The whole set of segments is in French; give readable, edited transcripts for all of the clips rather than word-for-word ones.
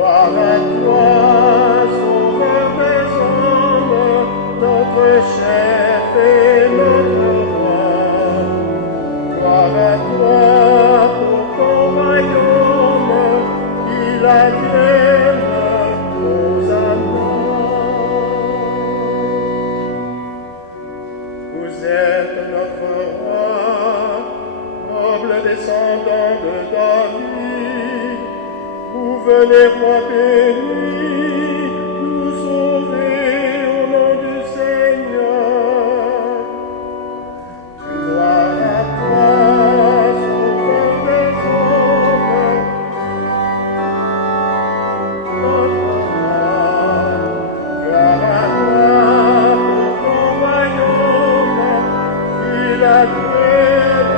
Gloire à toi, sauveur des hommes, notre chef et notre roi. Gloire à toi pour ton royaume, qu'il advienne aux amants. Vous êtes notre roi, noble descendant de David. Vous venez, roi béni, nous sauver au nom du Seigneur. Gloire à toi, sauveur des hommes, notre roi. Gloire à toi pour ton royaume, qu'il advienne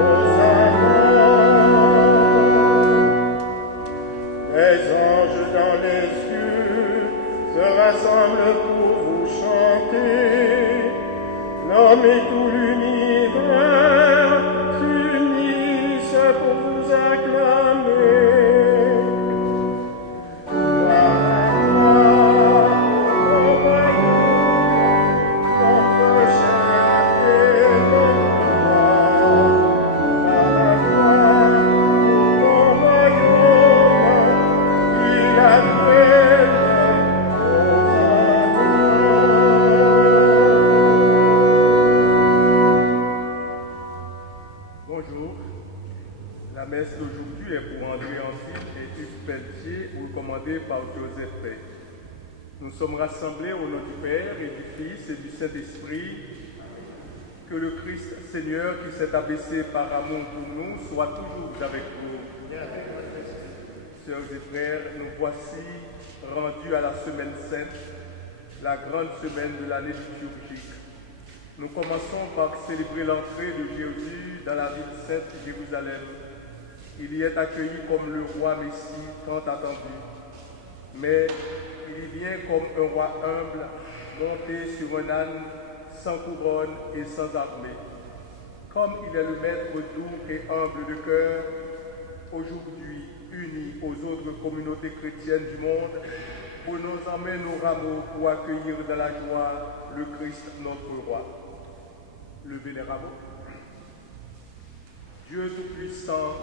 aux amants. Les anges dans les cieux se rassemblent pour vous chanter. L'homme et tout l'univers s'unissent pour vous acclamer. Gloire à toi, ton royaume, notre chef et notre roi. Gloire à toi, ton royaume, qu'il advienne aux amants. Bonjour. La messe d'aujourd'hui est pour André Ancil et Hugues Pelletier, recommandée par Joseph Peck. Nous sommes rassemblés au nom du Père et du Fils et du Saint-Esprit. Que le Christ Seigneur qui s'est abaissé par amour pour nous soit toujours avec vous. Sœurs et frères, nous voici rendus à la Semaine Sainte, la grande semaine de l'année liturgique. Nous commençons par célébrer l'entrée de Jésus dans la ville sainte Jérusalem. Il y est accueilli comme le roi Messie tant attendu. Mais il y vient comme un roi humble, monté sur un âne, sans couronne et sans armée. Comme il est le maître doux et humble de cœur, aujourd'hui unis aux autres communautés chrétiennes du monde, prenons en main nos rameaux pour accueillir dans la joie le Christ notre roi. Levez les rameaux. Dieu Tout-Puissant,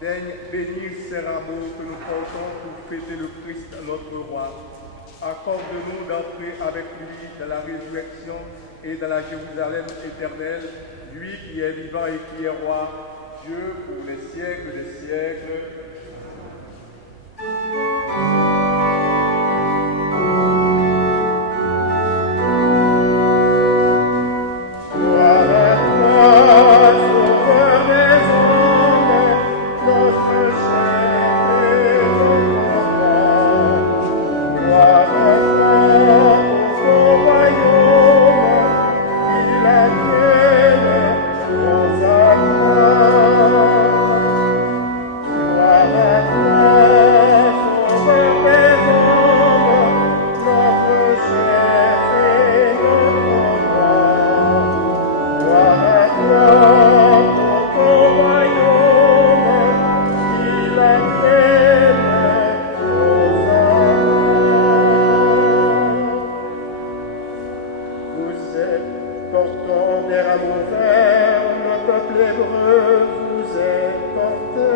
daigne bénir ces rameaux que nous portons pour fêter le Christ notre roi. Accorde-nous d'entrer avec lui dans la résurrection et dans la Jérusalem éternelle, lui qui est vivant et qui est roi, Dieu pour les siècles des siècles. Gloire à toi, sauveur des hommes, notre chef et notre roi. Gloire à toi pour ton royaume, qu'il advienne aux amants. Gloire à toi, sauveur des hommes, notre chef et notre roi. Gloire à toi pour ton royaume, qu'il advienne aux amants. Vous êtes portant des rameaux verts, le peuple hébreu vous est porté.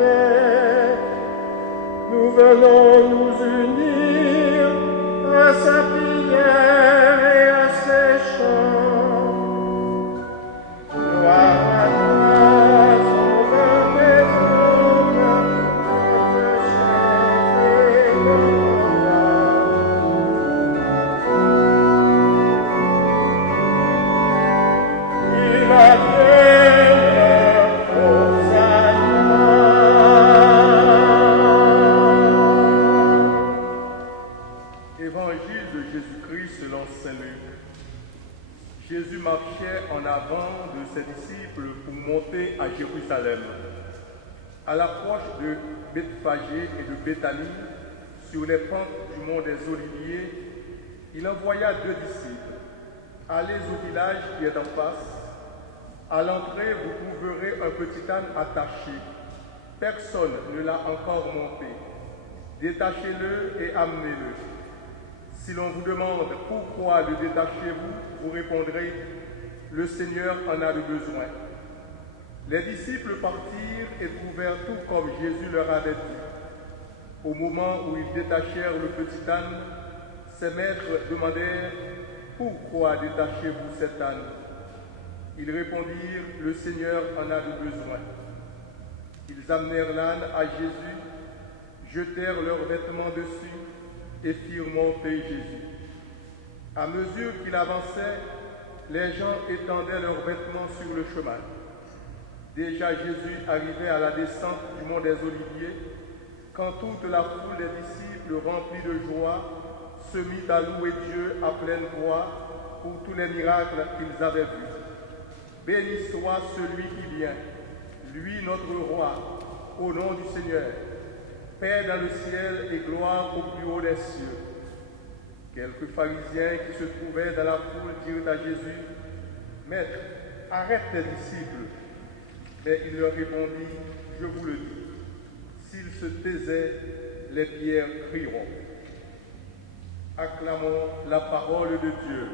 Nous venons nous unir à sa prière et à ses chants. Gloire à toi, sauveur des hommes, notre chef et notre roi. Qu'il advienne aux amants. Évangile de Jésus-Christ selon saint Luc. Jésus marchait en avant de ses disciples pour monter à Jérusalem. À l'approche de Bethphagée et de Béthanie, sur les pentes du mont des Oliviers, il envoya 2 disciples. Allez au village qui est en face. À l'entrée, vous trouverez un petit âne attaché. Personne ne l'a encore monté. Détachez-le et amenez-le. Si l'on vous demande pourquoi le détachez-vous, vous répondrez, le Seigneur en a le besoin. Les disciples partirent et trouvèrent tout comme Jésus leur avait dit. Au moment où ils détachèrent le petit âne, ses maîtres demandèrent « Pourquoi détachez-vous cet âne ?» Ils répondirent « Le Seigneur en a le besoin. » Ils amenèrent l'âne à Jésus, jetèrent leurs vêtements dessus et firent monter Jésus. À mesure qu'il avançait, les gens étendaient leurs vêtements sur le chemin. Déjà Jésus arrivait à la descente du mont des Oliviers, quand toute la foule des disciples remplis de joie se mit à louer Dieu à pleine voix pour tous les miracles qu'ils avaient vus. Béni soit celui qui vient, lui notre roi, au nom du Seigneur. Paix dans le ciel et gloire au plus haut des cieux. Quelques pharisiens qui se trouvaient dans la foule dirent à Jésus, « Maître, arrête tes disciples. » Mais il leur répondit, « Je vous le dis, s'ils se taisaient, les pierres crieront. » Acclamons la parole de Dieu.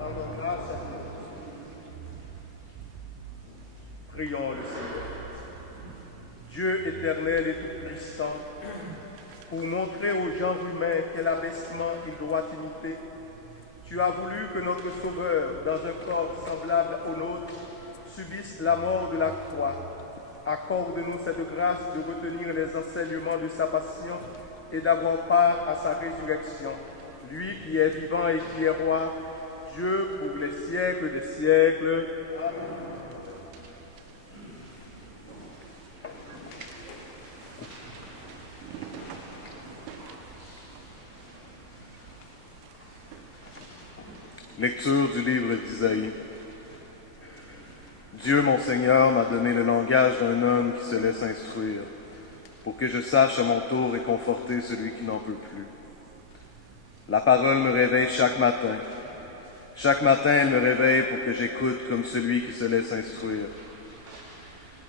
Rendons grâce à Dieu. Prions le Seigneur. Dieu éternel et tout-puissant, pour montrer au genre humain quel abaissement il doit imiter, tu as voulu que notre Sauveur, dans un corps semblable au nôtre, subisse la mort de la croix. Accorde-nous cette grâce de retenir les enseignements de sa passion et d'avoir part à sa résurrection. Lui qui est vivant et qui est roi, Dieu pour les siècles des siècles. Amen. Lecture du livre d'Isaïe. Dieu, mon Seigneur, m'a donné le langage d'un homme qui se laisse instruire, pour que je sache à mon tour réconforter celui qui n'en peut plus. La parole me réveille chaque matin. Chaque matin, elle me réveille pour que j'écoute comme celui qui se laisse instruire.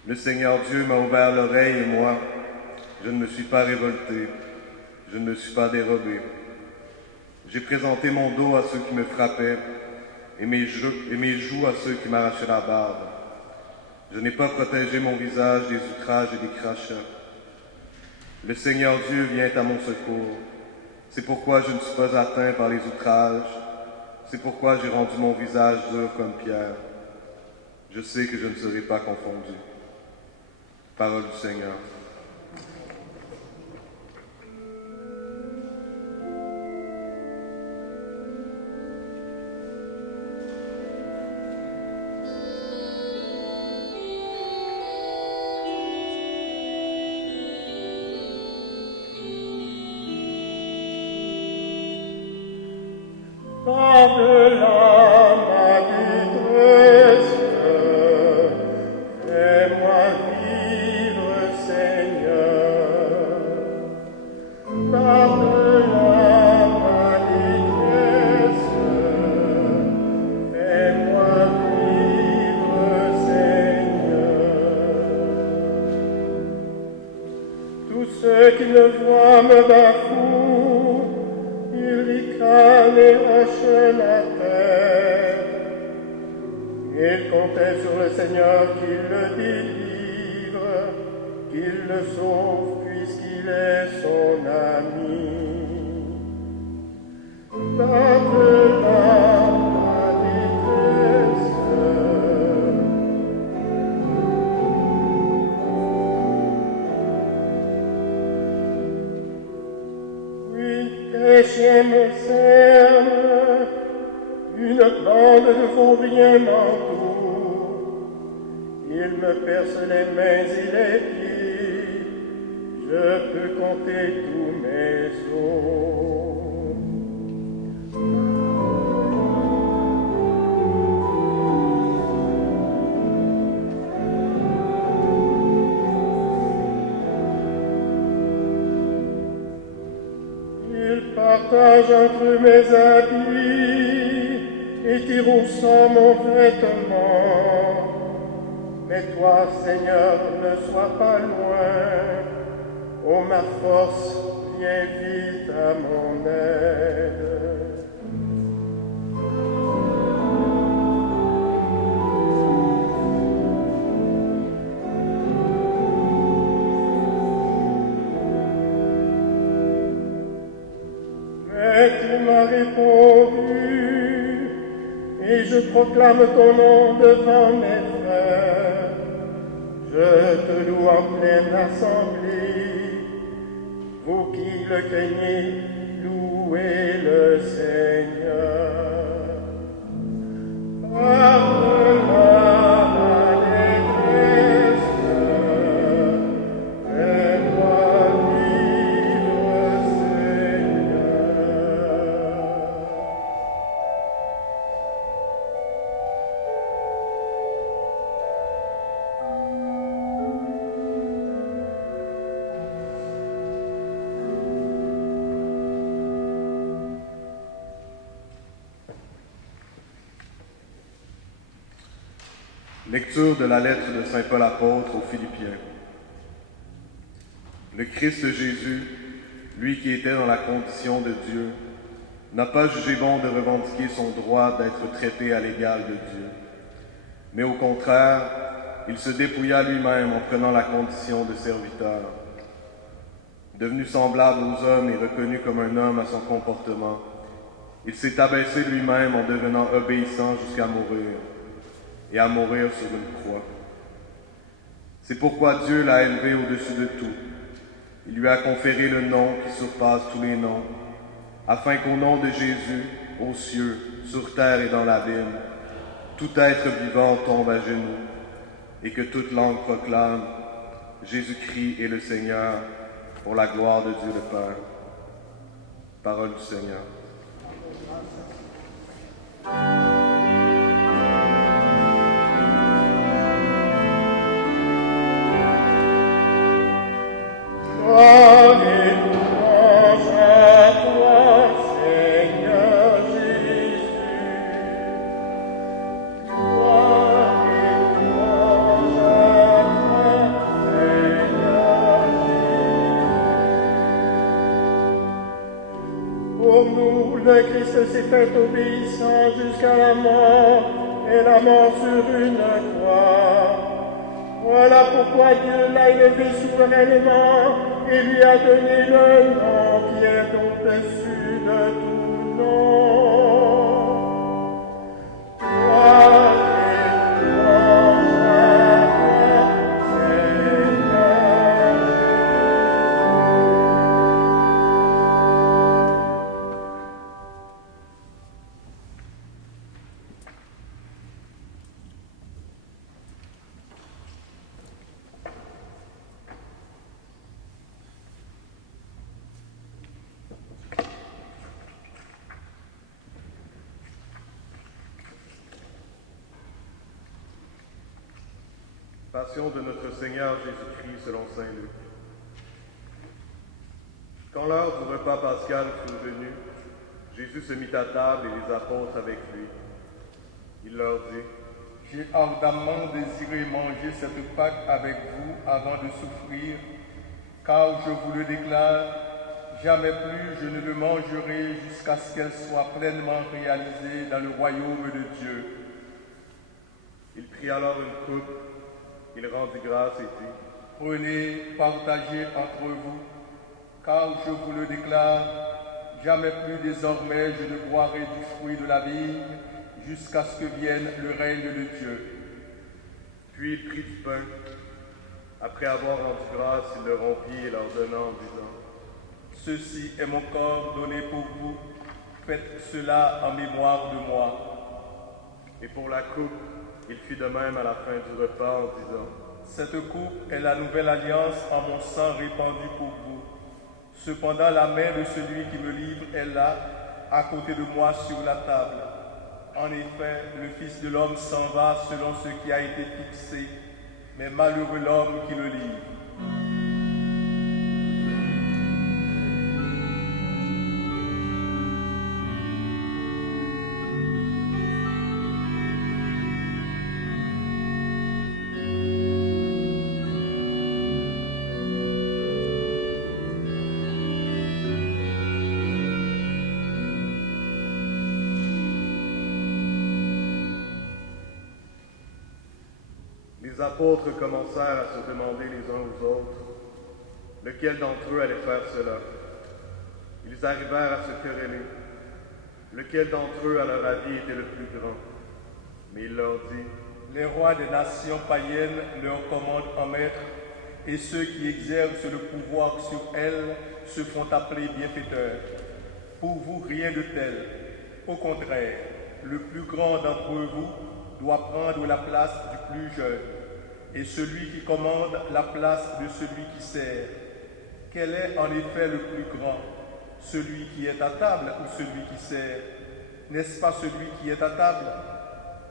Le Seigneur Dieu m'a ouvert l'oreille et moi, je ne me suis pas révolté, je ne me suis pas dérobé. J'ai présenté mon dos à ceux qui me frappaient et mes joues à ceux qui m'arrachaient la barbe. Je n'ai pas protégé mon visage des outrages et des crachats. Le Seigneur Dieu vient à mon secours. C'est pourquoi je ne suis pas atteint par les outrages. C'est pourquoi j'ai rendu mon visage dur comme pierre. Je sais que je ne serai pas confondu. Parole du Seigneur. Par-delà ma détresse, fais-moi vivre, Seigneur. Par-delà ma détresse, fais-moi vivre, Seigneur. Tous ceux qui le voient me bafouent, ils ricanent et hochent la tête. Ils comptaient sur le Seigneur qu'il le délivre, qu'il le sauve puisqu'il est son ami. Par-delà ma détresse, les chiens me cernent, une bande de vauriens m'entoure. Ils me percent les mains et les pieds, je peux compter tous mes os. Partage entre mes habits et tire au sang mon vêtement. Mais toi, Seigneur, ne sois pas loin. Ô ma force, viens vite à mon aide. Mais tu m'as répondu, et je proclame ton nom devant mes frères. Je te loue en pleine assemblée, vous qui le craignez, louez le Seigneur. Pardonne-moi ma détresse, fais-moi vivre, Seigneur. Lecture de la lettre de Saint Paul apôtre aux Philippiens. Le Christ Jésus, lui qui était dans la condition de Dieu, n'a pas jugé bon de revendiquer son droit d'être traité à l'égal de Dieu. Mais au contraire, il se dépouilla lui-même en prenant la condition de serviteur. Devenu semblable aux hommes et reconnu comme un homme à son comportement, il s'est abaissé lui-même en devenant obéissant jusqu'à mourir, et à mourir sur une croix. C'est pourquoi Dieu l'a élevé au-dessus de tout. Il lui a conféré le nom qui surpasse tous les noms, afin qu'au nom de Jésus, aux cieux, sur terre et dans l'abîme, tout être vivant tombe à genoux, et que toute langue proclame « Jésus-Christ est le Seigneur, pour la gloire de Dieu le Père ». Parole du Seigneur. Gloire et louange à toi, Seigneur Jésus. Gloire et louange à toi, Seigneur Jésus. Pour nous, le Christ s'est fait obéissant jusqu'à la mort, et la mort sur une croix. Voilà pourquoi Dieu l'a élevé souverainement et lui a donné le nom qui est au-dessus de tout nom. Gloire et louange à toi, Seigneur Passion de notre Seigneur Jésus-Christ selon saint Luc. Quand l'heure du repas pascal fut venue, Jésus se mit à table et les apôtres avec lui. Il leur dit : J'ai ardemment désiré manger cette Pâque avec vous avant de souffrir, car je vous le déclare, jamais plus je ne le mangerai jusqu'à ce qu'elle soit pleinement réalisée dans le royaume de Dieu. Il prit alors une coupe, il rendit grâce et dit : Prenez, partagez entre vous, car je vous le déclare, jamais plus désormais je ne boirai du fruit de la vigne, jusqu'à ce que vienne le règne de Dieu. Puis il prit du pain. Après avoir rendu grâce, il le rompit et leur donna en disant : Ceci est mon corps donné pour vous, faites cela en mémoire de moi. Et pour la coupe, il fit de même à la fin du repas en disant : Cette coupe est la nouvelle alliance en mon sang répandu pour vous. Cependant, la main de celui qui me livre est là, à côté de moi sur la table. En effet, le Fils de l'homme s'en va selon ce qui a été fixé, mais malheureux l'homme qui le livre. apôtres commencèrent à se demander les uns aux autres lequel d'entre eux allait faire cela. Ils arrivèrent à se quereller. Lequel d'entre eux, à leur avis, était le plus grand? Mais il leur dit, les rois des nations païennes leur commandent en maître, et ceux qui exercent le pouvoir sur elles se font appeler bienfaiteurs. Pour vous, rien de tel. Au contraire, le plus grand d'entre vous doit prendre la place du plus jeune, et celui qui commande la place de celui qui sert. Quel est en effet le plus grand, celui qui est à table ou celui qui sert? N'est-ce pas celui qui est à table?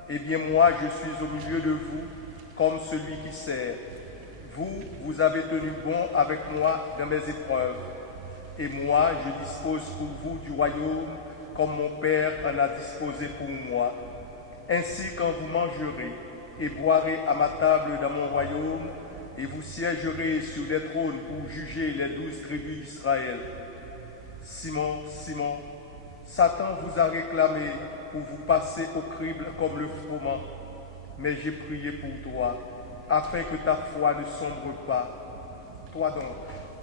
Eh bien moi, je suis au milieu de vous comme celui qui sert. Vous avez tenu bon avec moi dans mes épreuves. Et moi, je dispose pour vous du royaume comme mon Père en a disposé pour moi. Ainsi, quand vous mangerez et boirez à ma table dans mon royaume, et vous siégerez sur des trônes pour juger les 12 tribus d'Israël. Simon, Simon, Satan vous a réclamé pour vous passer au crible comme le froment. Mais j'ai prié pour toi, afin que ta foi ne sombre pas. Toi donc,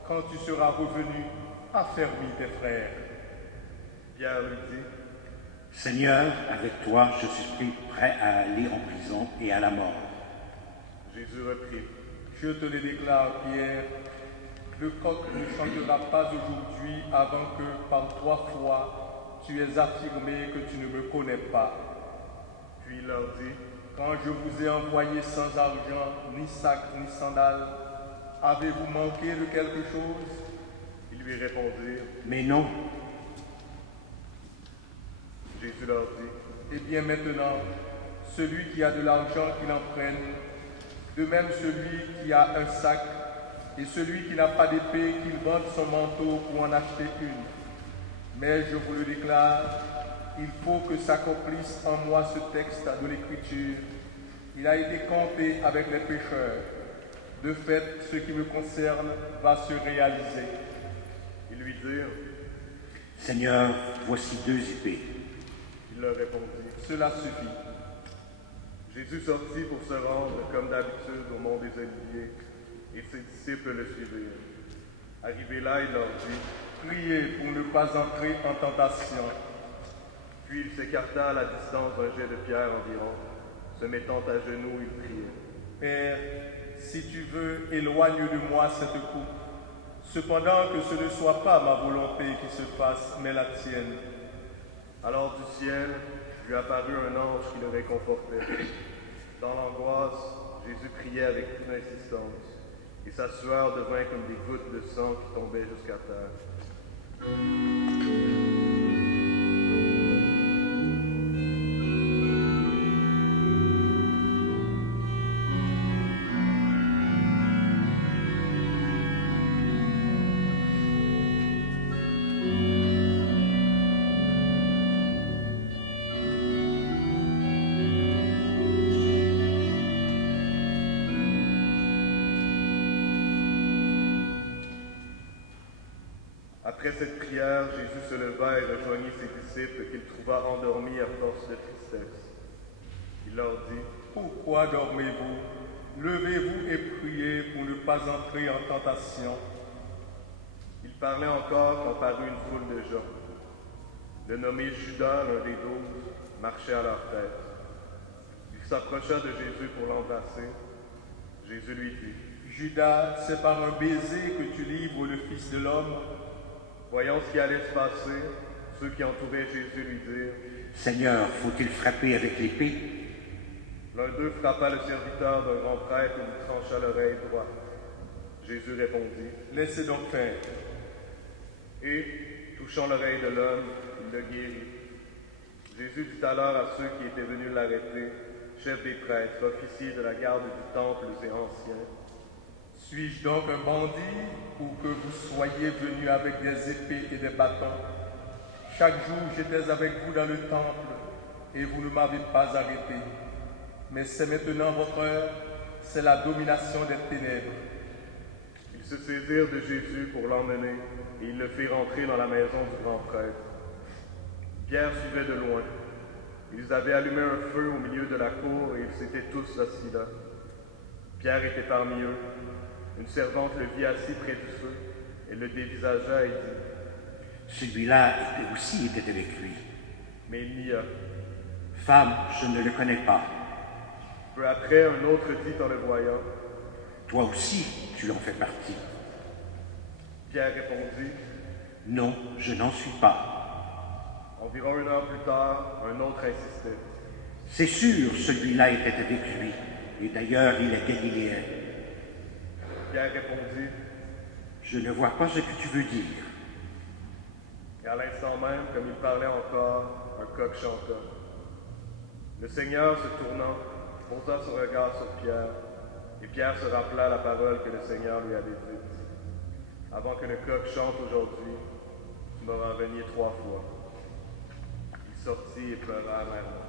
quand tu seras revenu, affermis tes frères. Pierre lui dit, Seigneur, avec toi, je suis prêt à aller en prison et à la mort. Jésus reprit, je te le déclare, Pierre, le coq ne chantera pas aujourd'hui avant que, par 3 fois, tu aies affirmé que tu ne me connais pas. Puis il leur dit, quand je vous ai envoyé sans argent, ni sac, ni sandales, avez-vous manqué de quelque chose? Ils lui répondirent, Mais non. Jésus leur dit, eh bien maintenant, celui qui a de l'argent, qu'il en prenne, de même celui qui a un sac, et celui qui n'a pas d'épée, qu'il vende son manteau pour en acheter une. Mais je vous le déclare, il faut que s'accomplisse en moi ce texte de l'Écriture. Il a été compté avec les pécheurs. De fait, ce qui me concerne va se réaliser. Ils lui dirent, Seigneur, voici 2 épées. Il leur répondit, Cela suffit. Jésus sortit pour se rendre, comme d'habitude, au mont des Oliviers, et ses disciples le suivirent. Arrivé là, il leur dit, Priez pour ne pas entrer en tentation. Puis il s'écarta à la distance d'un jet de pierre environ. Se mettant à genoux, il priait. Père, si tu veux, éloigne de moi cette coupe. Cependant que ce ne soit pas ma volonté qui se fasse, mais la tienne. Alors du ciel, lui apparut un ange qui le réconfortait. Dans l'angoisse, Jésus priait avec toute insistance, et sa sueur devint comme des gouttes de sang qui tombaient jusqu'à terre. Après cette prière, Jésus se leva et rejoignit ses disciples qu'il trouva endormis à force de tristesse. Il leur dit, Pourquoi dormez-vous? Levez-vous et priez pour ne pas entrer en tentation. il parlait encore quand parut une foule de gens. Le nommé Judas, l'un des 12, marchait à leur tête. Il s'approcha de Jésus pour l'embrasser. Jésus lui dit, Judas, c'est par un baiser que tu livres le Fils de l'homme. voyant ce qui allait se passer, ceux qui entouraient Jésus lui dirent, Seigneur, faut-il frapper avec l'épée? l'un d'eux frappa le serviteur d'un grand prêtre et lui trancha l'oreille droite. Jésus répondit, Laissez donc faire. et, touchant l'oreille de l'homme, il le guérit. Jésus dit alors à ceux qui étaient venus l'arrêter, chefs des prêtres, officiers de la garde du temple et anciens, Suis-je donc un bandit ou que vous soyez venus avec des épées et des bâtons? Chaque jour, j'étais avec vous dans le temple et vous ne m'avez pas arrêté. Mais c'est maintenant votre heure, c'est la domination des ténèbres. Ils se saisirent de Jésus pour l'emmener et ils le firent entrer dans la maison du grand prêtre. Pierre suivait de loin. Ils avaient allumé un feu au milieu de la cour et ils s'étaient tous assis là. Pierre était parmi eux. Une servante le vit assis près du feu. Elle le dévisagea et dit: Celui-là aussi était avec lui. Mais il nia. Femme, je ne le connais pas. Peu après, un autre dit en le voyant: Toi aussi, tu en fais partie. Pierre répondit: Non, je n'en suis pas. Environ 1 heure plus tard, un autre insistait: C'est sûr, celui-là était avec lui. Et d'ailleurs, il est galiléen. Pierre répondit: Je ne vois pas ce que tu veux dire. Et à l'instant même, comme il parlait encore, un coq chanta. Le Seigneur, se tournant, posa son regard sur Pierre, et Pierre se rappela la parole que le Seigneur lui avait dite: Avant que le coq chante aujourd'hui, tu m'auras renié 3 fois. Il sortit et pleura amèrement.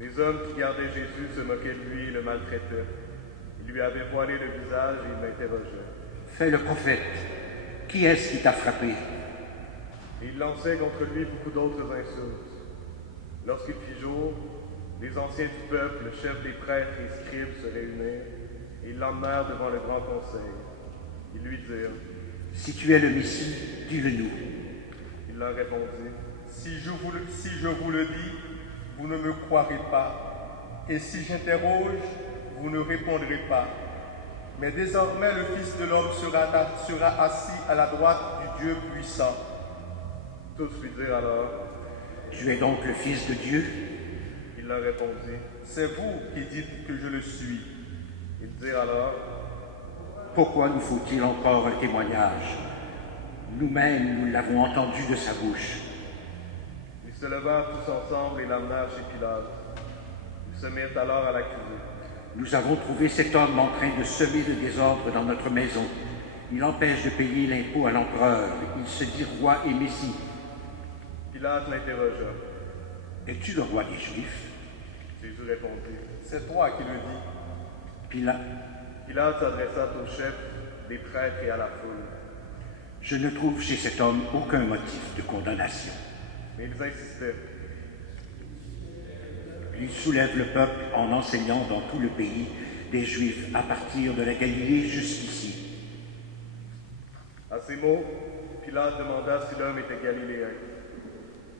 Les hommes qui gardaient Jésus se moquaient de lui et le maltraitaient. Ils lui avaient voilé le visage et ils l'interrogeaient. Fais le prophète. Qui est-ce qui t'a frappé? Et ils lançaient contre lui beaucoup d'autres insultes. Lorsqu'il fit jour, les anciens du peuple, le chef des prêtres et scribes se réunirent, et ils l'emmenèrent devant le grand conseil. Ils lui dirent: Si tu es le Messie, dis-le-nous. Il leur répondit: Si je vous le dis, vous ne me croirez pas. Et si j'interroge, vous ne répondrez pas. Mais désormais, le Fils de l'homme sera assis à la droite du Dieu puissant. Tous lui dirent alors: Tu es donc le Fils de Dieu? Il leur répondit: C'est vous qui dites que je le suis. Ils dirent alors: Pourquoi nous faut-il encore un témoignage? Nous-mêmes, nous l'avons entendu de sa bouche. Ils se levèrent tous ensemble et l'amenèrent chez Pilate. Ils se mirent alors à l'accuser. Nous avons trouvé cet homme en train de semer le désordre dans notre maison. Il empêche de payer l'impôt à l'empereur. Il se dit roi et messie. Pilate l'interrogea: Es-tu le roi des Juifs? Jésus répondit: C'est toi qui le dis. Pilate s'adressa au chef des prêtres et à la foule. Je ne trouve chez cet homme aucun motif de condamnation. Mais ils insistaient. Il soulève le peuple en enseignant dans tout le pays des Juifs à partir de la Galilée jusqu'ici. À ces mots, Pilate demanda si l'homme était galiléen.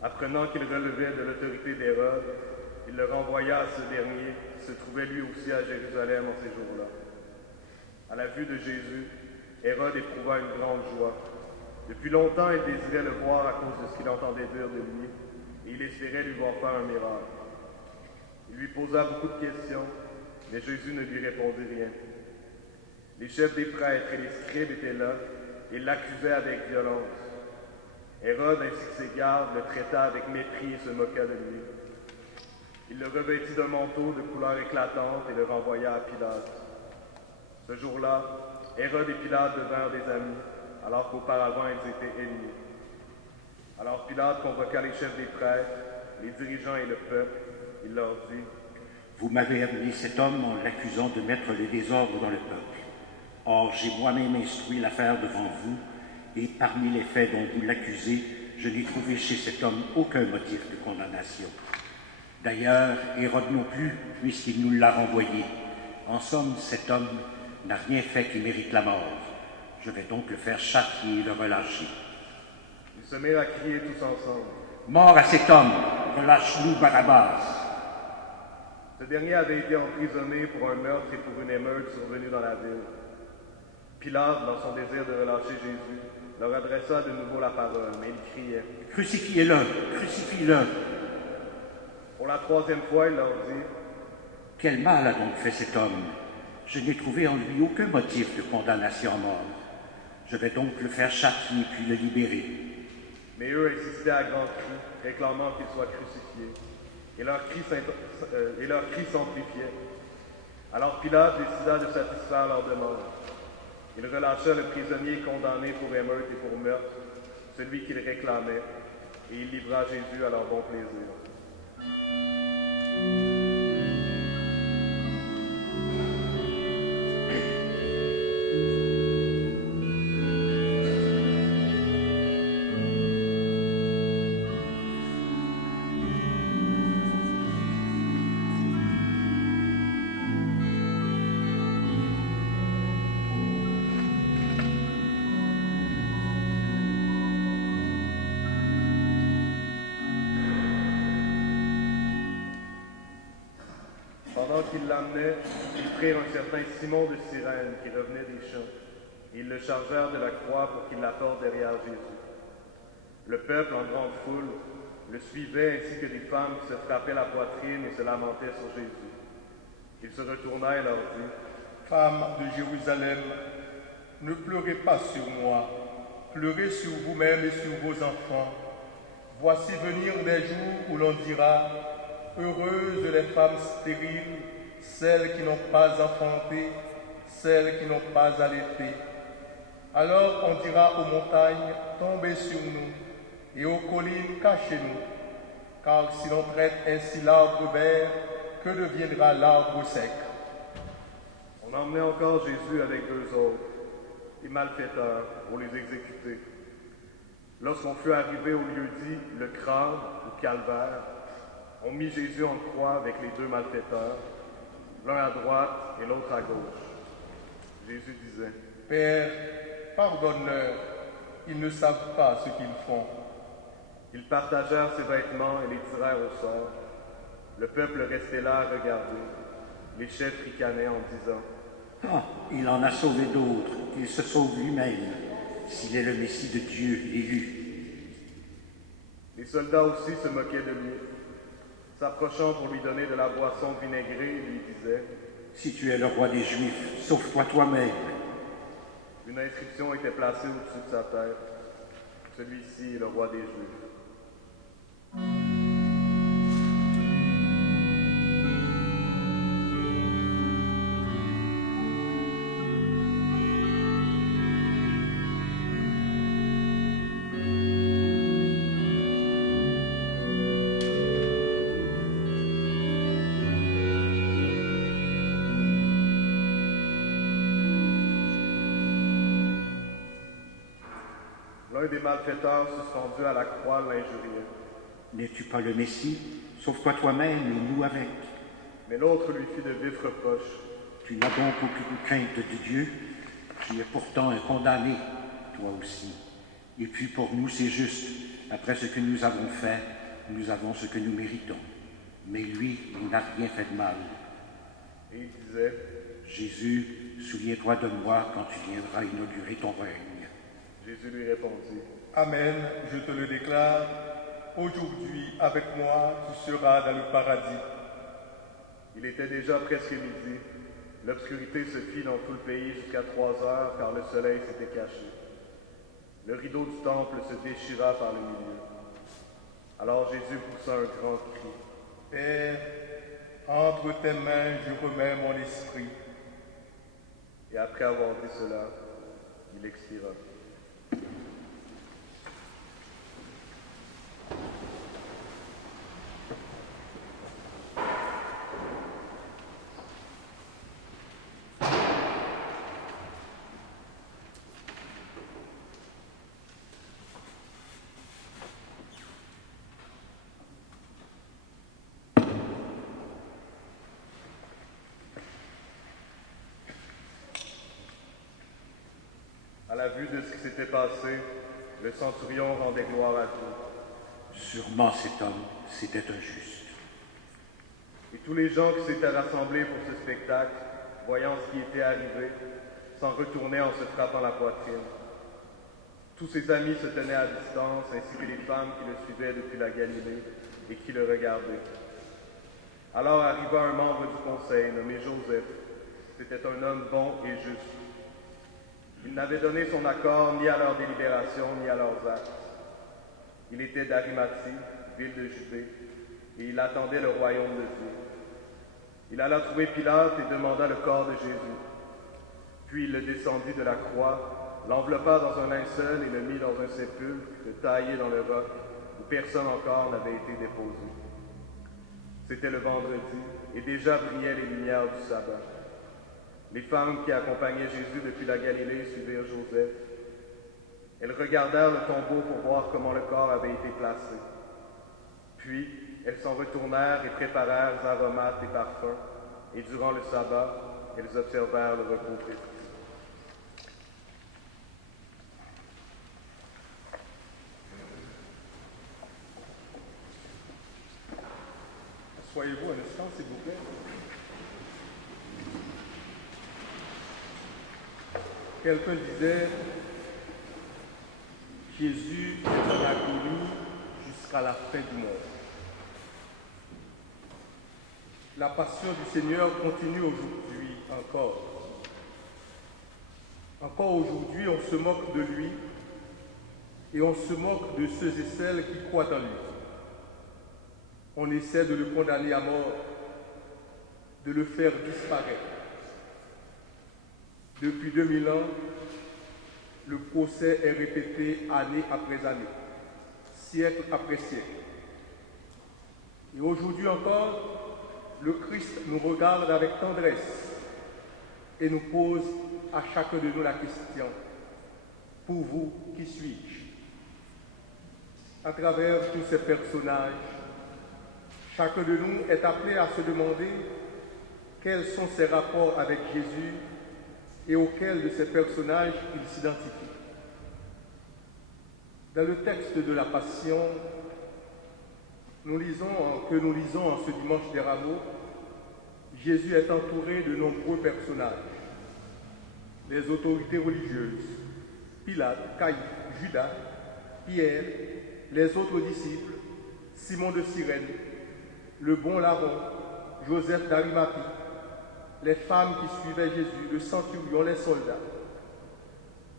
Apprenant qu'il relevait de l'autorité d'Hérode, il le renvoya à ce dernier, qui se trouvait lui aussi à Jérusalem en ces jours-là. À la vue de Jésus, Hérode éprouva une grande joie. Depuis longtemps, il désirait le voir à cause de ce qu'il entendait dire de lui, et il espérait lui voir faire un miracle. Il lui posa beaucoup de questions, mais Jésus ne lui répondit rien. Les chefs des prêtres et les scribes étaient là, et l'accusaient avec violence. Hérode ainsi que ses gardes le traita avec mépris et se moqua de lui. Il le revêtit d'un manteau de couleur éclatante et le renvoya à Pilate. Ce jour-là, Hérode et Pilate devinrent des amis, alors qu'auparavant ils étaient ennemis. Alors Pilate convoqua les chefs des prêtres, les dirigeants et le peuple. Il leur dit: Vous m'avez amené cet homme en l'accusant de mettre le désordre dans le peuple. Or, j'ai moi-même instruit l'affaire devant vous, et parmi les faits dont vous l'accusez, je n'ai trouvé chez cet homme aucun motif de condamnation. D'ailleurs, Hérode non plus, puisqu'il nous l'a renvoyé. En somme, cet homme n'a rien fait qui mérite la mort. Je vais donc le faire châtier et le relâcher. Ils se mirent à crier tous ensemble: Mort à cet homme! Relâche-nous Barabbas! Ce dernier avait été emprisonné pour un meurtre et pour une émeute survenue dans la ville. Pilate, dans son désir de relâcher Jésus, leur adressa de nouveau la parole, mais il criait: Crucifiez-le! Crucifie-le! Pour la 3e fois, il leur dit: Quel mal a donc fait cet homme? Je n'ai trouvé en lui aucun motif de condamnation à mort. Je vais donc le faire châtier puis le libérer. Mais eux insistaient à grands cris, réclamant qu'il soit crucifié. Et leurs cris s'amplifiaient. Alors Pilate décida de satisfaire leur demande. Il relâcha le prisonnier condamné pour émeute et pour meurtre, celui qu'il réclamait, et il livra Jésus à leur bon plaisir. Pendant qu'ils l'amenaient, ils prirent un certain Simon de Cyrène qui revenait des champs, et ils le chargèrent de la croix pour qu'il la porte derrière Jésus. Le peuple, en grande foule, le suivait, ainsi que des femmes qui se frappaient la poitrine et se lamentaient sur Jésus. Il se retourna et leur dit, « Femmes de Jérusalem, ne pleurez pas sur moi, pleurez sur vous-même et sur vos enfants. Voici venir des jours où l'on dira, heureuses les femmes stériles, celles qui n'ont pas enfanté, celles qui n'ont pas allaité. Alors on dira aux montagnes, tombez sur nous, et aux collines, cachez-nous. Car si l'on traite ainsi l'arbre vert, que deviendra l'arbre sec? » On emmenait encore Jésus avec 2 autres, les malfaiteurs, pour les exécuter. Lorsqu'on fut arrivé au lieu dit, le crâne, ou calvaire, on mit Jésus en croix avec les 2 malfaiteurs, l'un à droite et l'autre à gauche. Jésus disait, « Père, pardonne-leur, ils ne savent pas ce qu'ils font. » Ils partagèrent ses vêtements et les tirèrent au sort. Le peuple restait là à regarder. Les chefs ricanaient en disant, « Ah, il en a sauvé d'autres, il se sauve lui-même, s'il est le Messie de Dieu, l'élu. » Les soldats aussi se moquaient de lui. S'approchant pour lui donner de la boisson vinaigrée, il lui disait, « Si tu es le roi des Juifs, sauve-toi toi-même. » Une inscription était placée au-dessus de sa tête. Celui-ci est le roi des Juifs. L'un des malfaiteurs suspendu à la croix l'injuriait. « N'es-tu pas le Messie? Sauve-toi toi-même et nous avec. » Mais l'autre lui fit de vifs reproches. « Tu n'as donc aucune crainte de Dieu? Tu es pourtant un condamné, toi aussi. Et puis pour nous c'est juste. Après ce que nous avons fait, nous avons ce que nous méritons. Mais lui, il n'a rien fait de mal. » Et il disait, « Jésus, souviens-toi de moi quand tu viendras inaugurer ton règne. » Jésus lui répondit, « Amen, je te le déclare, aujourd'hui avec moi tu seras dans le paradis. » Il était déjà presque midi. L'obscurité se fit dans tout le pays jusqu'à 3 heures, car le soleil s'était caché. Le rideau du temple se déchira par le milieu. Alors Jésus poussa un grand cri. « Père, entre tes mains je remets mon esprit. » Et après avoir dit cela, il expira. À la vue de ce qui s'était passé, le centurion rendait gloire à Dieu. Sûrement cet homme, c'était injuste. Et tous les gens qui s'étaient rassemblés pour ce spectacle, voyant ce qui était arrivé, s'en retournaient en se frappant la poitrine. Tous ses amis se tenaient à distance, ainsi que les femmes qui le suivaient depuis la Galilée et qui le regardaient. Alors arriva un membre du conseil, nommé Joseph. C'était un homme bon et juste. Il n'avait donné son accord ni à leur délibération, ni à leurs actes. Il était d'Arimathie, ville de Judée, et il attendait le royaume de Dieu. Il alla trouver Pilate et demanda le corps de Jésus. Puis il le descendit de la croix, l'enveloppa dans un linceul et le mit dans un sépulcre taillé dans le roc, où personne encore n'avait été déposé. C'était le vendredi, et déjà brillaient les lumières du sabbat. Les femmes qui accompagnaient Jésus depuis la Galilée suivirent Joseph. Elles regardèrent le tombeau pour voir comment le corps avait été placé. Puis, elles s'en retournèrent et préparèrent aromates et parfums, et durant le sabbat, elles observèrent le repos festif. Soyez-vous un instant, s'il vous plaît. Quelqu'un disait, Jésus est en agonie jusqu'à la fin du monde. La passion du Seigneur continue aujourd'hui encore. Encore aujourd'hui, on se moque de lui et on se moque de ceux et celles qui croient en lui. On essaie de le condamner à mort, de le faire disparaître. Depuis 2000 ans, le procès est répété année après année, siècle après siècle. Et aujourd'hui encore, le Christ nous regarde avec tendresse et nous pose à chacun de nous la question, pour vous, qui suis-je? À travers tous ces personnages, chacun de nous est appelé à se demander quels sont ses rapports avec Jésus et auquel de ces personnages il s'identifie. Dans le texte de la Passion, que nous lisons en ce dimanche des Rameaux, Jésus est entouré de nombreux personnages. Les autorités religieuses, Pilate, Caïphe, Judas, Pierre, les autres disciples, Simon de Cyrène, le bon larron, Joseph d'Arimathie, les femmes qui suivaient Jésus, le centurion, les soldats.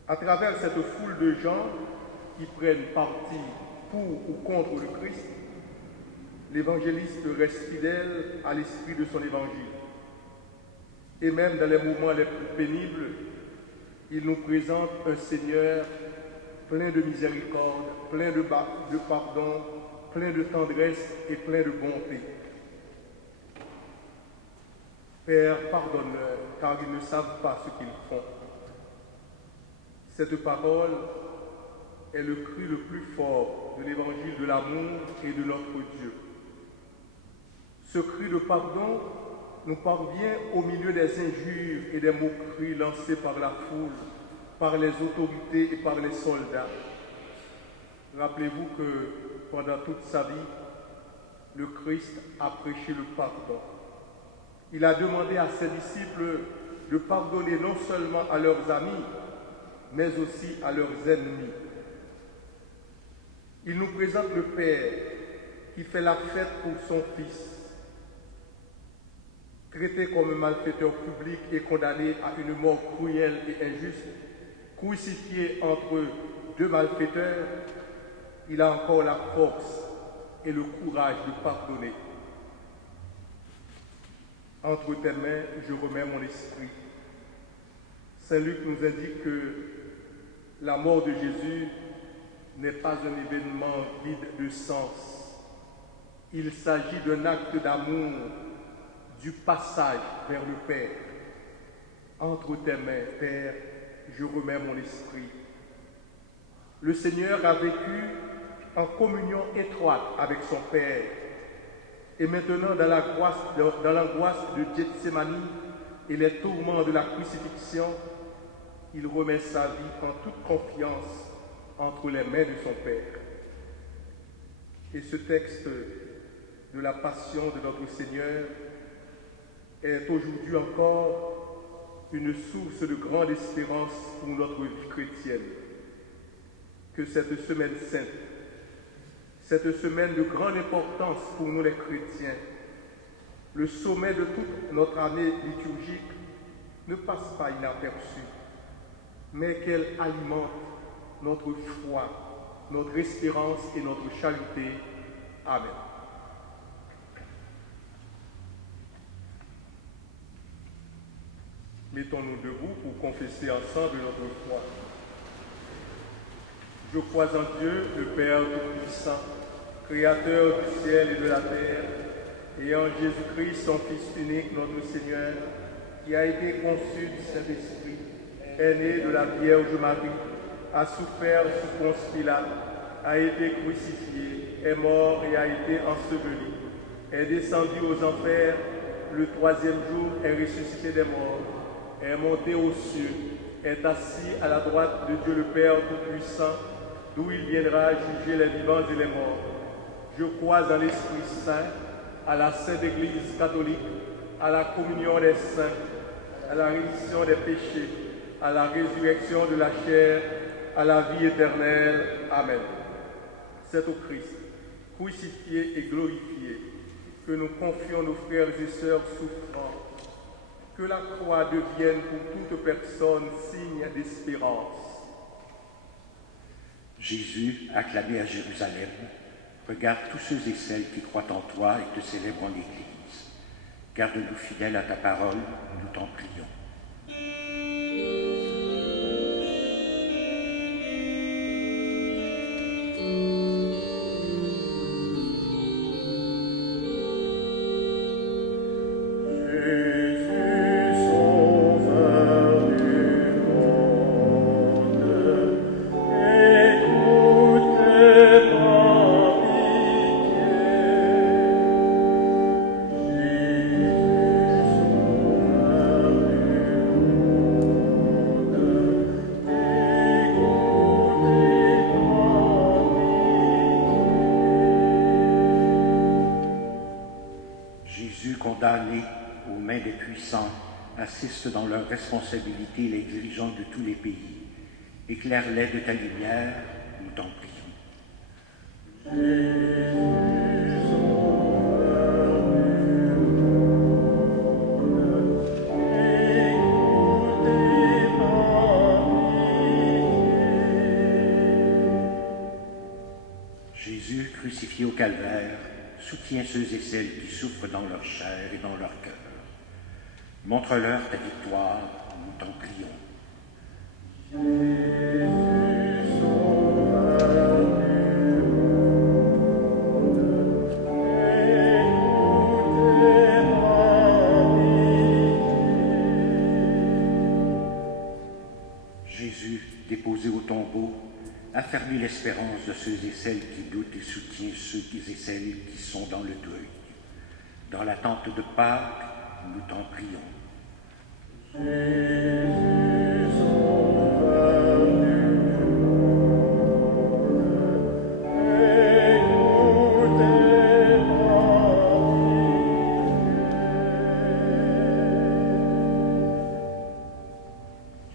À travers cette foule de gens qui prennent parti pour ou contre le Christ, l'évangéliste reste fidèle à l'esprit de son évangile. Et même dans les moments les plus pénibles, il nous présente un Seigneur plein de miséricorde, plein de pardon, plein de tendresse et plein de bonté. Père, pardonne-leur, car ils ne savent pas ce qu'ils font. Cette parole est le cri le plus fort de l'évangile de l'amour et de notre Dieu. Ce cri de pardon nous parvient au milieu des injures et des moqueries lancées par la foule, par les autorités et par les soldats. Rappelez-vous que pendant toute sa vie, le Christ a prêché le pardon. Il a demandé à ses disciples de pardonner non seulement à leurs amis, mais aussi à leurs ennemis. Il nous présente le Père qui fait la fête pour son Fils. Traité comme un malfaiteur public et condamné à une mort cruelle et injuste, crucifié entre deux malfaiteurs, il a encore la force et le courage de pardonner. Entre tes mains, je remets mon esprit. Saint Luc nous indique que la mort de Jésus n'est pas un événement vide de sens. Il s'agit d'un acte d'amour, du passage vers le Père. Entre tes mains, Père, je remets mon esprit. Le Seigneur a vécu en communion étroite avec son Père. Et maintenant, dans l'angoisse de Gethsémani et les tourments de la crucifixion, il remet sa vie en toute confiance entre les mains de son Père. Et ce texte de la passion de notre Seigneur est aujourd'hui encore une source de grande espérance pour notre vie chrétienne. Que cette semaine sainte, cette semaine de grande importance pour nous les chrétiens, le sommet de toute notre année liturgique, ne passe pas inaperçu, mais qu'elle alimente notre foi, notre espérance et notre charité. Amen. Mettons-nous debout pour confesser ensemble notre foi. Je crois en Dieu, le Père Tout-Puissant, Créateur du ciel et de la terre, et en Jésus-Christ, son Fils unique, notre Seigneur, qui a été conçu du Saint-Esprit, est né de la Vierge Marie, a souffert sous Ponce Pilate, a été crucifié, est mort et a été enseveli, est descendu aux enfers, le troisième jour est ressuscité des morts, est monté aux cieux, est assis à la droite de Dieu le Père Tout-Puissant, d'où il viendra juger les vivants et les morts. Je crois en l'Esprit Saint, à la Sainte Église catholique, à la communion des saints, à la rémission des péchés, à la résurrection de la chair, à la vie éternelle. Amen. C'est au Christ, crucifié et glorifié, que nous confions nos frères et sœurs souffrants. Que la croix devienne pour toute personne signe d'espérance. Jésus, acclamé à Jérusalem, regarde tous ceux et celles qui croient en toi et te célèbrent en Église. Garde-nous fidèles à ta parole, nous t'en prions. Condamnés aux mains des puissants, assiste dans leur responsabilité les dirigeants de tous les pays. Éclaire-les de ta lumière, nous t'en prions. Jésus, crucifié au calvaire, soutiens ceux et celles qui souffrent dans leur chair et dans leur cœur. Montre-leur ta victoire, nous t'en prions. Jésus, déposé au tombeau, affermis l'espérance de ceux et celles qui doutent et soutiens ceux et celles qui sont dans le deuil. Dans l'attente de Pâques, nous t'en prions.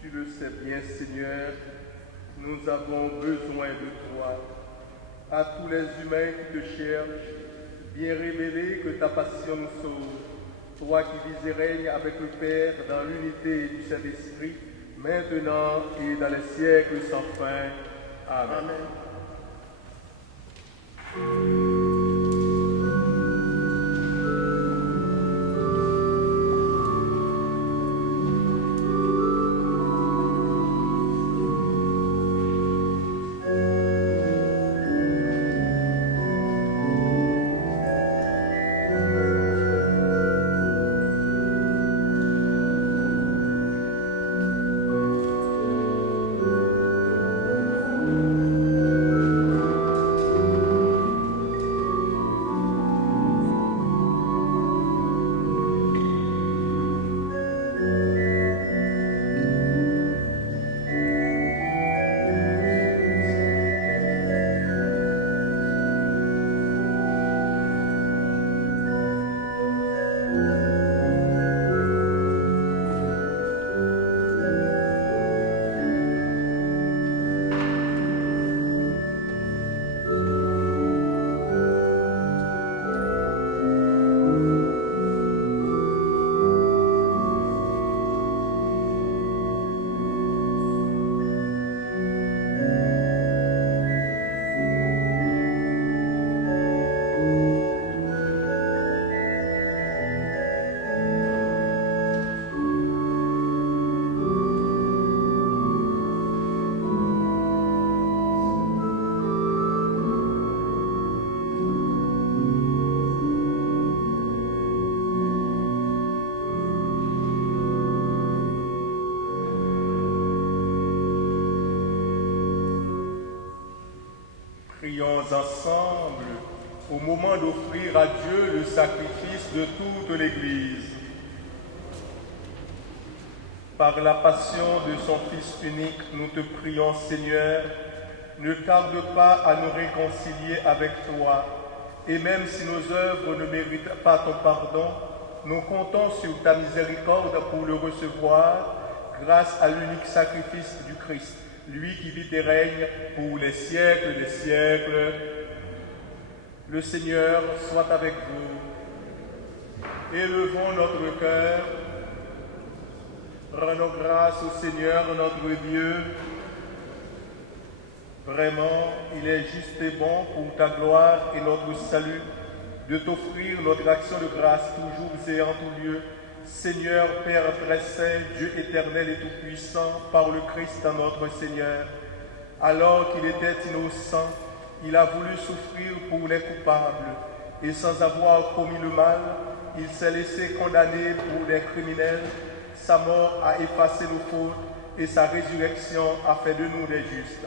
Tu le sais bien, Seigneur, nous avons besoin de toi. À tous les humains qui te cherchent, bien révélé que ta passion nous sauve. Toi qui vis et règnes avec le Père dans l'unité du Saint-Esprit, maintenant et dans les siècles sans fin. Amen. ensemble au moment d'offrir à Dieu le sacrifice de toute l'Église. Par la passion de son Fils unique, nous te prions, Seigneur, ne tarde pas à nous réconcilier avec toi. Et même si nos œuvres ne méritent pas ton pardon, nous comptons sur ta miséricorde pour le recevoir grâce à l'unique sacrifice du Christ, lui qui vit et règne pour les siècles des siècles. Le Seigneur soit avec vous. Élevons notre cœur. Rendons grâce au Seigneur notre Dieu. Vraiment, il est juste et bon pour ta gloire et notre salut de t'offrir notre action de grâce toujours et en tout lieu. Seigneur, Père très saint, Dieu éternel et tout-puissant, par le Christ notre Seigneur. Alors qu'il était innocent, il a voulu souffrir pour les coupables, et sans avoir commis le mal, il s'est laissé condamner pour les criminels. Sa mort a effacé nos fautes, et sa résurrection a fait de nous des justes.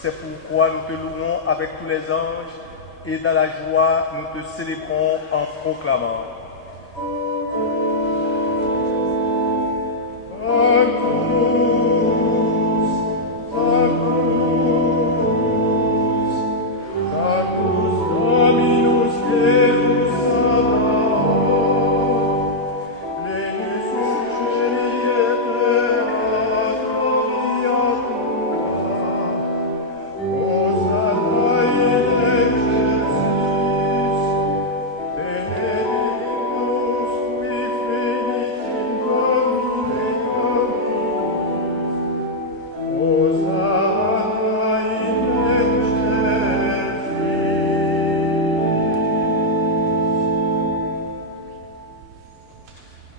C'est pourquoi nous te louons avec tous les anges, et dans la joie, nous te célébrons en proclamant.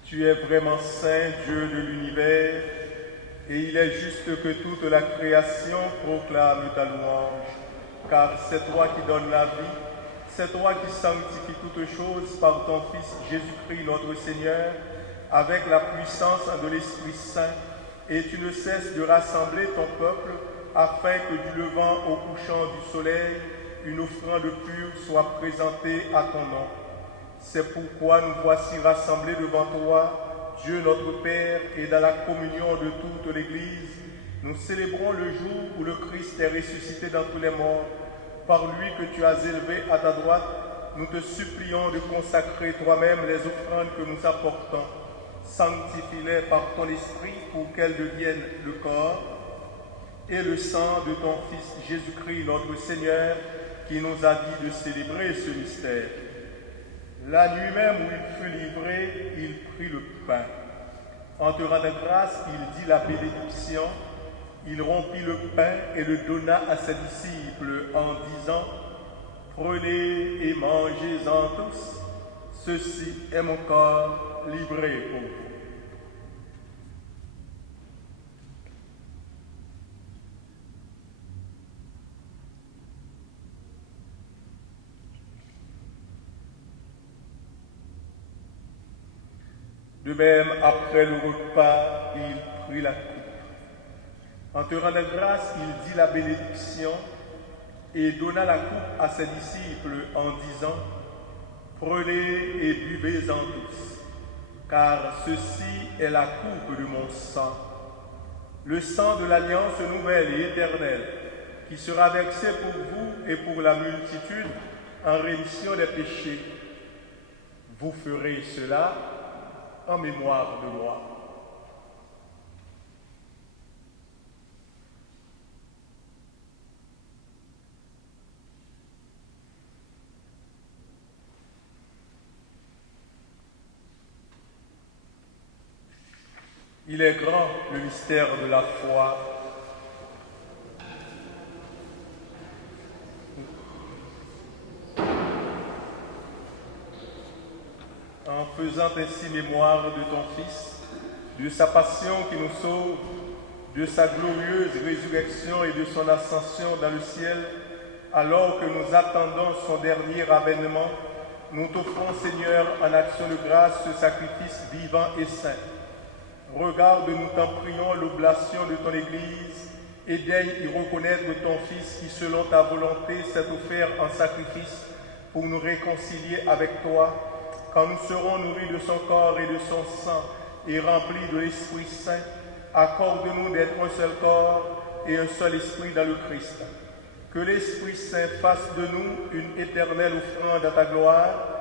Tu es vraiment saint, Dieu de l'univers, et il est juste que toute la création proclame ta louange, car c'est toi qui donnes la vie, c'est toi qui sanctifies toutes choses par ton Fils Jésus-Christ notre Seigneur, avec la puissance de l'Esprit Saint, et tu ne cesses de rassembler ton peuple, afin que du levant au couchant du soleil, une offrande pure soit présentée à ton nom. C'est pourquoi nous voici rassemblés devant toi, Dieu notre Père, et dans la communion de toute l'Église, nous célébrons le jour où le Christ est ressuscité d'entre les morts. Par lui que tu as élevé à ta droite, nous te supplions de consacrer toi-même les offrandes que nous apportons. Sanctifie-les par ton esprit pour qu'elles deviennent le corps et le sang de ton Fils Jésus-Christ notre Seigneur, qui nous a dit de célébrer ce mystère. La nuit même où il fut livré, il prit le pain. En te rendant grâce, il dit la bénédiction. Il rompit le pain et le donna à ses disciples en disant « Prenez et mangez-en tous, ceci est mon corps livré pour vous. » De même, après le repas, il prit la coupe. En te rendant grâce, il dit la bénédiction et donna la coupe à ses disciples en disant « Prenez et buvez-en tous, car ceci est la coupe de mon sang, le sang de l'alliance nouvelle et éternelle, qui sera versé pour vous et pour la multitude en rémission des péchés. Vous ferez cela en mémoire de moi. » Il est grand le mystère de la foi. En faisant ainsi mémoire de ton Fils, de sa passion qui nous sauve, de sa glorieuse résurrection et de son ascension dans le ciel, alors que nous attendons son dernier avènement, nous t'offrons, Seigneur, en action de grâce, ce sacrifice vivant et saint. Regarde, nous t'en prions, l'oblation de ton Église et daigne y reconnaître ton Fils qui, selon ta volonté, s'est offert en sacrifice pour nous réconcilier avec toi. Quand nous serons nourris de son corps et de son sang et remplis de l'Esprit Saint, accorde-nous d'être un seul corps et un seul esprit dans le Christ. Que l'Esprit Saint fasse de nous une éternelle offrande à ta gloire,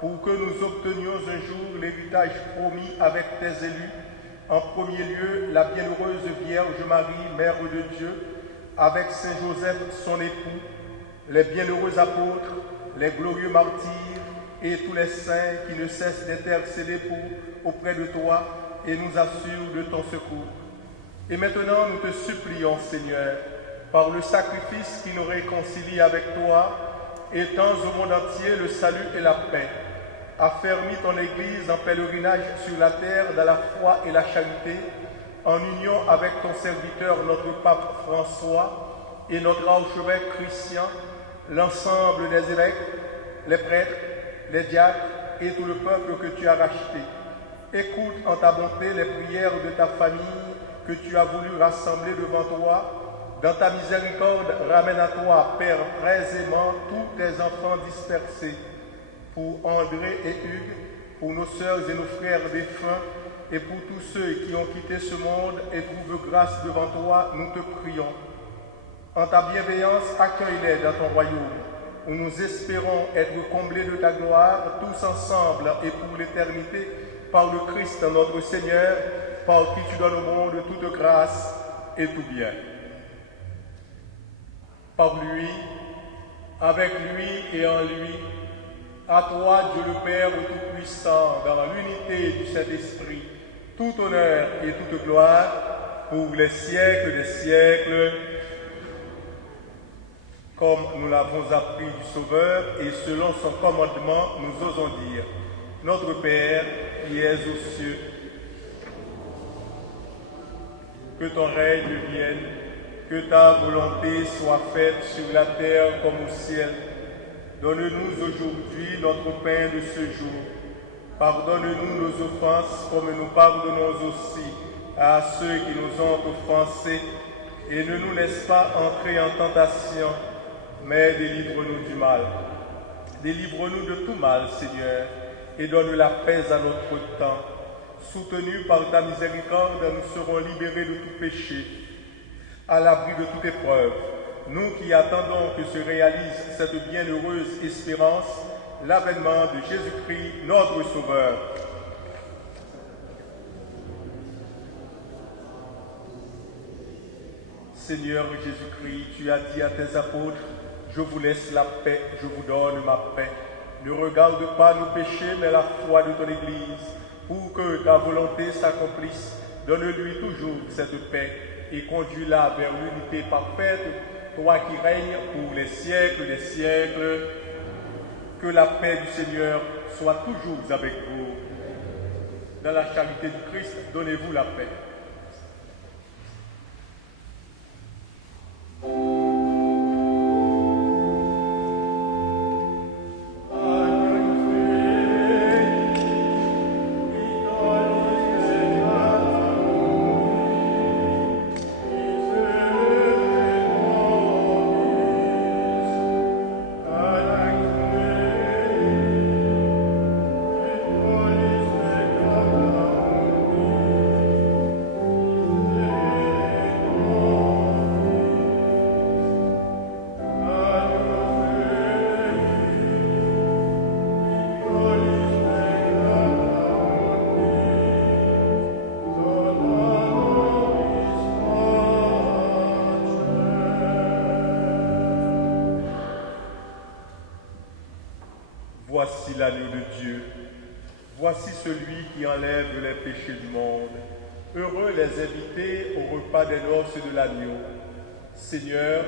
pour que nous obtenions un jour l'héritage promis avec tes élus. En premier lieu, la bienheureuse Vierge Marie, Mère de Dieu, avec Saint Joseph, son époux, les bienheureux apôtres, les glorieux martyrs et tous les saints qui ne cessent d'intercéder auprès de toi et nous assurent de ton secours. Et maintenant, nous te supplions, Seigneur, par le sacrifice qui nous réconcilie avec toi, étends au monde entier le salut et la paix. Affermis ton Église en pèlerinage sur la terre dans la foi et la charité, en union avec ton serviteur, notre pape François, et notre archevêque Christian, l'ensemble des évêques, les prêtres, les diacres et tout le peuple que tu as racheté. Écoute en ta bonté les prières de ta famille que tu as voulu rassembler devant toi. Dans ta miséricorde, ramène à toi, Père très aimant, tous tes enfants dispersés. Pour André et Hugues, pour nos sœurs et nos frères défunts, et pour tous ceux qui ont quitté ce monde et trouvent grâce devant toi, nous te prions. En ta bienveillance, accueille-les dans ton royaume, où nous espérons être comblés de ta gloire, tous ensemble et pour l'éternité, par le Christ notre Seigneur, par qui tu donnes au monde toute grâce et tout bien. Par lui, avec lui et en lui, à toi, Dieu le Père Tout-Puissant, dans l'unité du Saint-Esprit, tout honneur et toute gloire pour les siècles des siècles, comme nous l'avons appris du Sauveur et selon son commandement, nous osons dire, notre Père qui es aux cieux, que ton règne vienne, que ta volonté soit faite sur la terre comme au ciel. Donne-nous aujourd'hui notre pain de ce jour. Pardonne-nous nos offenses comme nous pardonnons aussi à ceux qui nous ont offensés. Et ne nous laisse pas entrer en tentation, mais délivre-nous du mal. Délivre-nous de tout mal, Seigneur, et donne la paix à notre temps. Soutenus par ta miséricorde, nous serons libérés de tout péché, à l'abri de toute épreuve. Nous qui attendons que se réalise cette bienheureuse espérance, l'avènement de Jésus-Christ, notre Sauveur. Seigneur Jésus-Christ, tu as dit à tes apôtres, je vous laisse la paix, je vous donne ma paix. Ne regarde pas nos péchés, mais la foi de ton Église, pour que ta volonté s'accomplisse. Donne-lui toujours cette paix et conduis-la vers l'unité parfaite, toi qui règnes pour les siècles des siècles. Que la paix du Seigneur soit toujours avec vous. Dans la charité du Christ, donnez-vous la paix. Voici l'agneau de Dieu. Voici celui qui enlève les péchés du monde. Heureux les invités au repas des noces de l'agneau. Seigneur,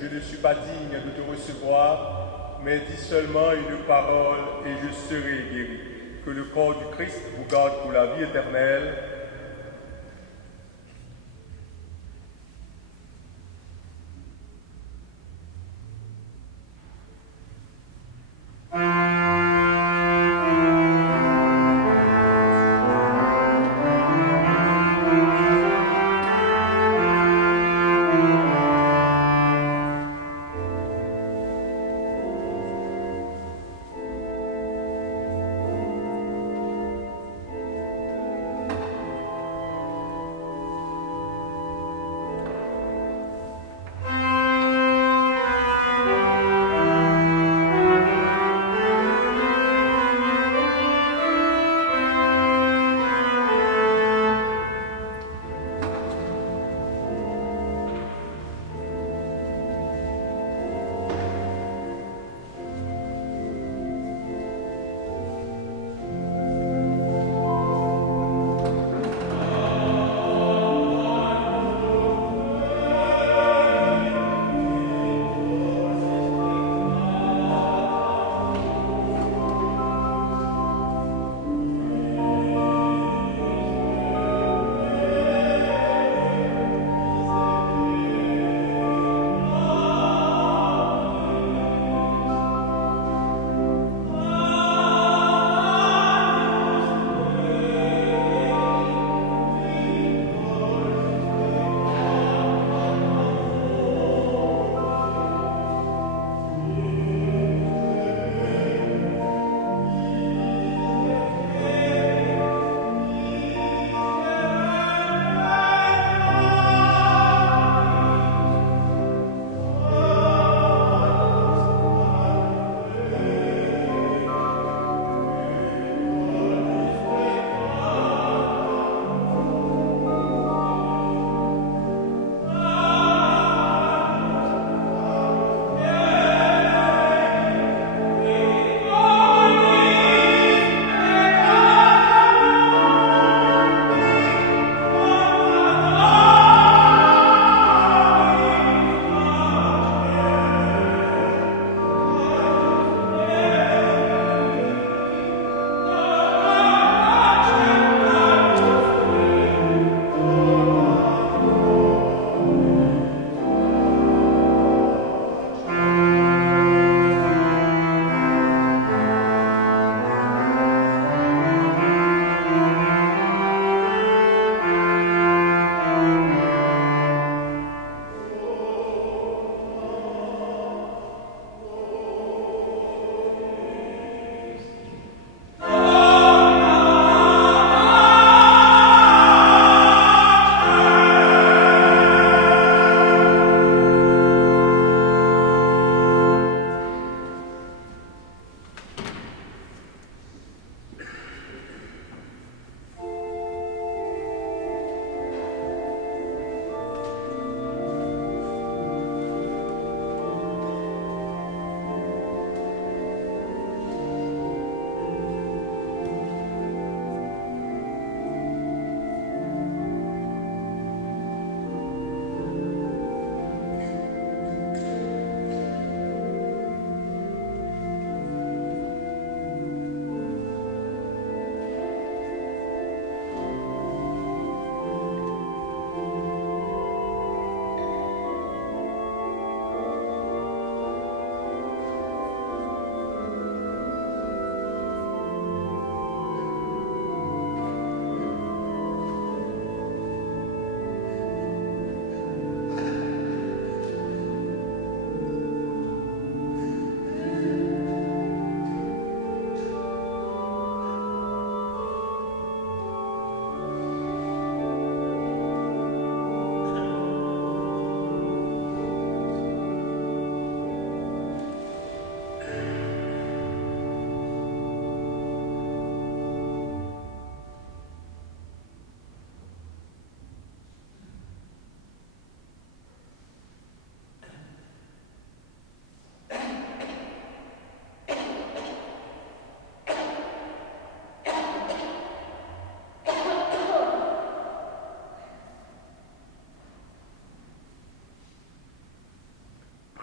je ne suis pas digne de te recevoir, mais dis seulement une parole et je serai guéri. Que le corps du Christ vous garde pour la vie éternelle.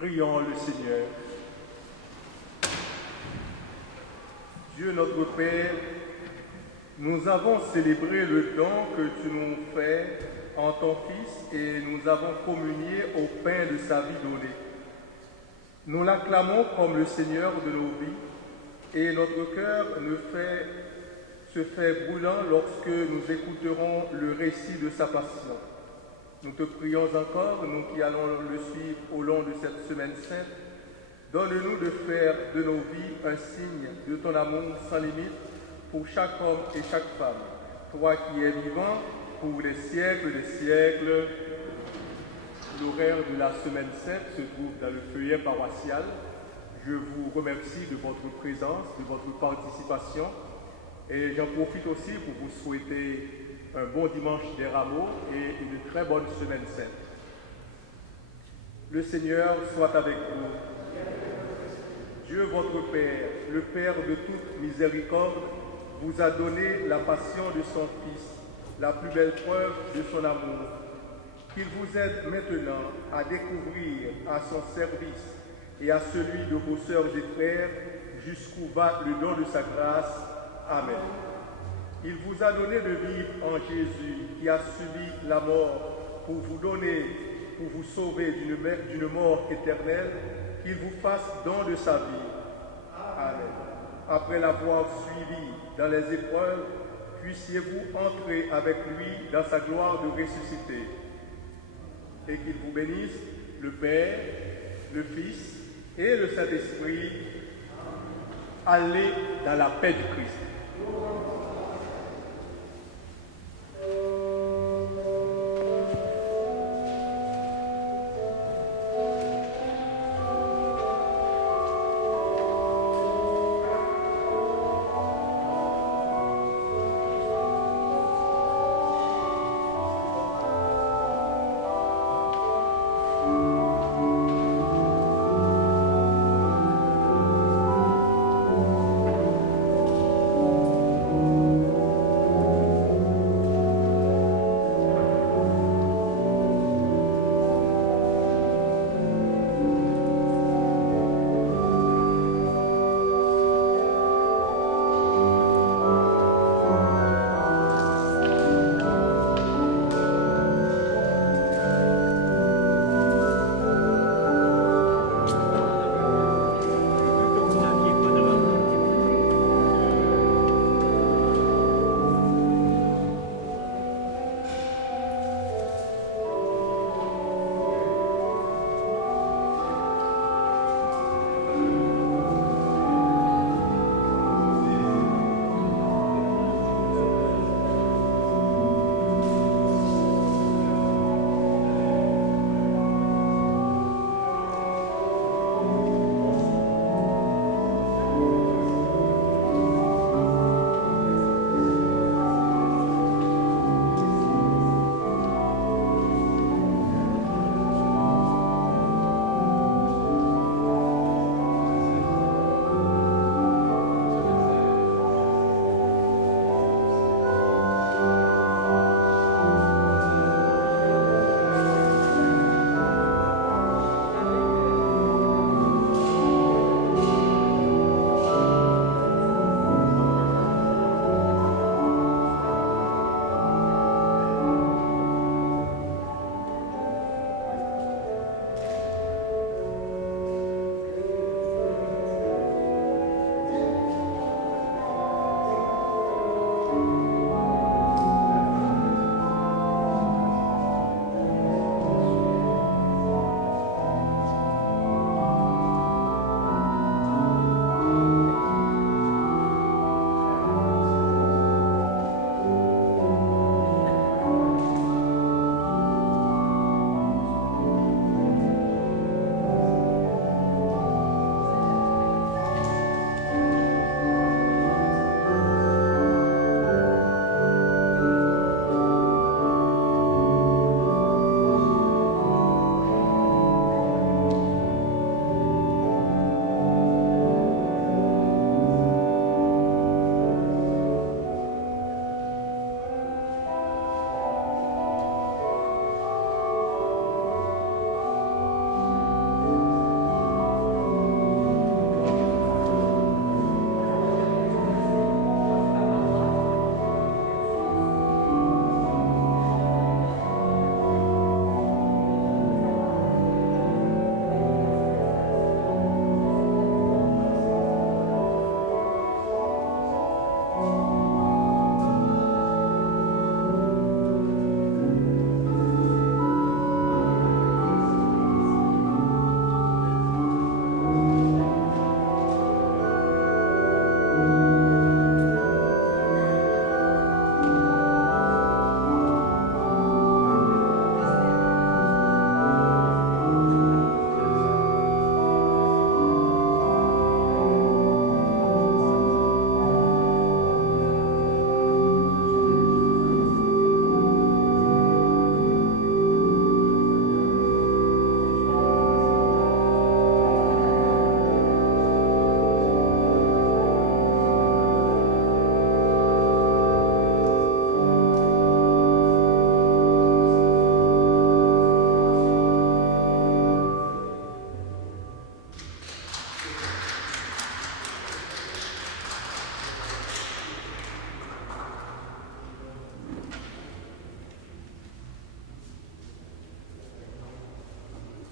Prions le Seigneur. Dieu notre Père, nous avons célébré le don que tu nous fais en ton Fils et nous avons communié au pain de sa vie donnée. Nous l'acclamons comme le Seigneur de nos vies et notre cœur se fait brûlant lorsque nous écouterons le récit de sa passion. Nous te prions encore, nous qui allons le suivre au long de cette semaine sainte, donne-nous de faire de nos vies un signe de ton amour sans limite pour chaque homme et chaque femme. Toi qui es vivant pour les siècles des siècles. L'horaire de la semaine sainte se trouve dans le feuillet paroissial. Je vous remercie de votre présence, de votre participation et j'en profite aussi pour vous souhaiter un bon dimanche des rameaux et une très bonne semaine sainte. Le Seigneur soit avec vous. Dieu votre Père, le Père de toute miséricorde, vous a donné la passion de son Fils, la plus belle preuve de son amour. Qu'il vous aide maintenant à découvrir à son service et à celui de vos sœurs et frères jusqu'où va le don de sa grâce. Amen. Il vous a donné de vivre en Jésus qui a subi la mort pour vous donner, pour vous sauver d'une mort éternelle, qu'il vous fasse don de sa vie. Amen. Après l'avoir suivi dans les épreuves, puissiez-vous entrer avec lui dans sa gloire de ressuscité. Et qu'il vous bénisse, le Père, le Fils et le Saint-Esprit. Allez dans la paix du Christ.